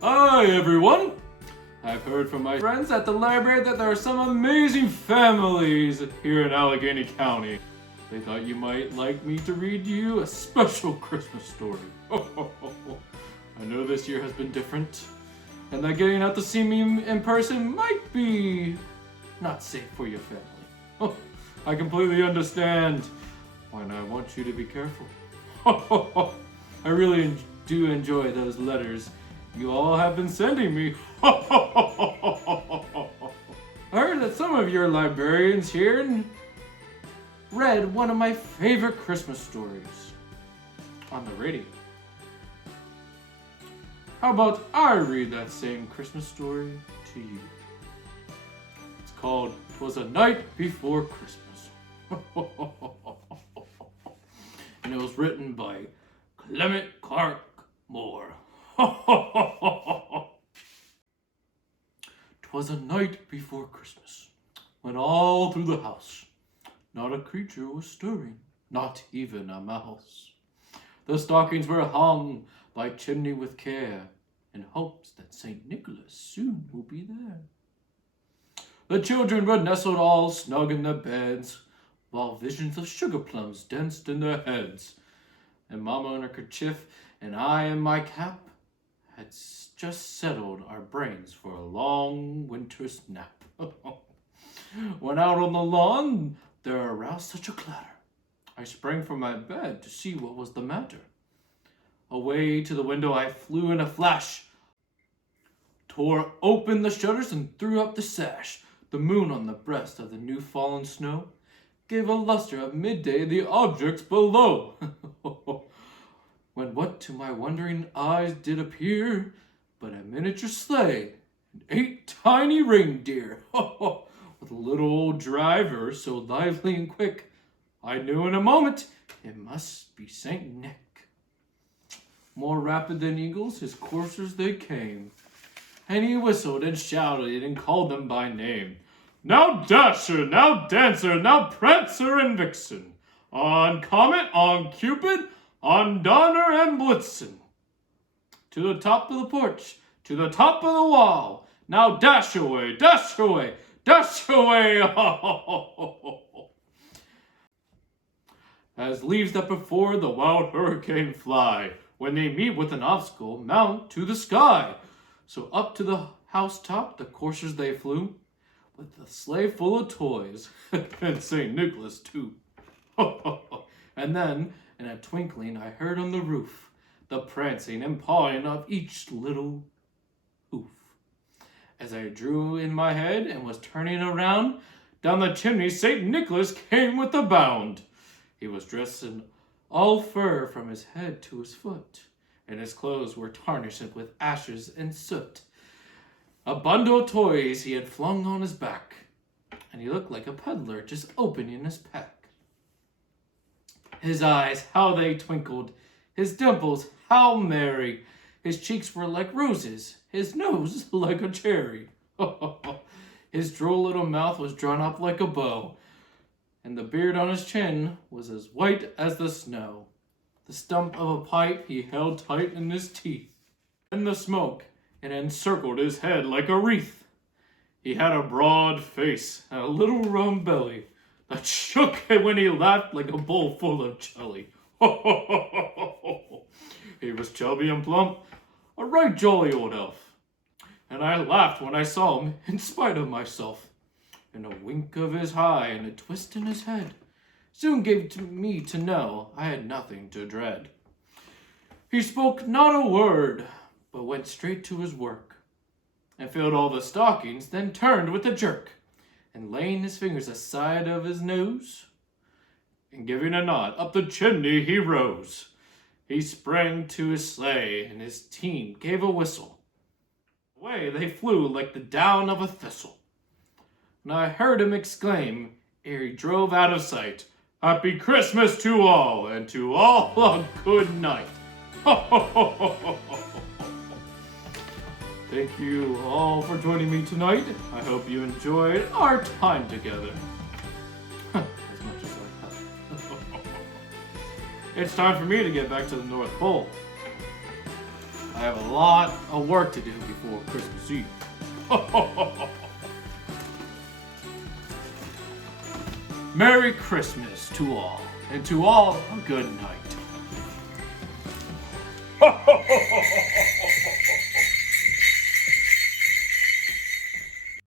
Hi, everyone. I've heard from my friends at the library that there are some amazing families here in Allegheny County. They thought you might like me to read you a special Christmas story. I know this year has been different, and that getting out to see me in person might be not safe for your family. I completely understand, and I want you to be careful. I really do enjoy those letters you all have been sending me. I heard that some of your librarians here read one of my favorite Christmas stories on the radio. How about I read that same Christmas story to you? It's called "'Twas a Night Before Christmas." And it was written by Clement Clarke Moore. 'Twas a night before Christmas, when all through the house not a creature was stirring, not even a mouse. The stockings were hung by chimney with care, in hopes that St. Nicholas soon will be there. The children were nestled all snug in their beds, while visions of sugar plums danced in their heads. And Mama in her kerchief, and I in my cap, had just settled our brains for a long winter's nap. When out on the lawn there aroused such a clatter, I sprang from my bed to see what was the matter. Away to the window I flew in a flash, tore open the shutters and threw up the sash. The moon on the breast of the new fallen snow gave a luster of midday the objects below. When what to my wondering eyes did appear but a miniature sleigh and 8 tiny reindeer, with a little old driver so lively and quick, I knew in a moment it must be Saint Nick. More rapid than eagles, his coursers they came, and he whistled and shouted and called them by name. Now Dasher, now Dancer, now Prancer and Vixen, on Comet, on Cupid, on Donner and Blitzen. To the top of the porch, to the top of the wall, now dash away, dash away, dash away. As leaves that before the wild hurricane fly, when they meet with an obstacle, mount to the sky. So up to the housetop the coursers they flew, with the sleigh full of toys, and St. Nicholas too. And then, in a twinkling, I heard on the roof the prancing and pawing of each little hoof. As I drew in my head and was turning around, down the chimney St. Nicholas came with a bound. He was dressed in all fur from his head to his foot, and his clothes were tarnished with ashes and soot. A bundle of toys he had flung on his back, and he looked like a peddler just opening his pack. His eyes, how they twinkled, his dimples, how merry. His cheeks were like roses, his nose like a cherry. His droll little mouth was drawn up like a bow, and the beard on his chin was as white as the snow. The stump of a pipe he held tight in his teeth, and the smoke it encircled his head like a wreath. He had a broad face and a little round belly that shook when he laughed like a bowl full of jelly. He was chubby and plump, a right jolly old elf, and I laughed when I saw him in spite of myself. And a wink of his eye and a twist in his head soon gave me to know I had nothing to dread. He spoke not a word, but went straight to his work, and filled all the stockings, then turned with a jerk, and laying his fingers aside of his nose, and giving a nod, up the chimney he rose. He sprang to his sleigh, and his team gave a whistle. Away they flew like the down of a thistle. And I heard him exclaim, ere he drove out of sight, Happy Christmas to all, and to all a good night. Thank you all for joining me tonight. I hope you enjoyed our time together. As much as I have. It's time for me to get back to the North Pole. have a lot of work to do before Christmas Eve. Merry Christmas to all, and to all a good night.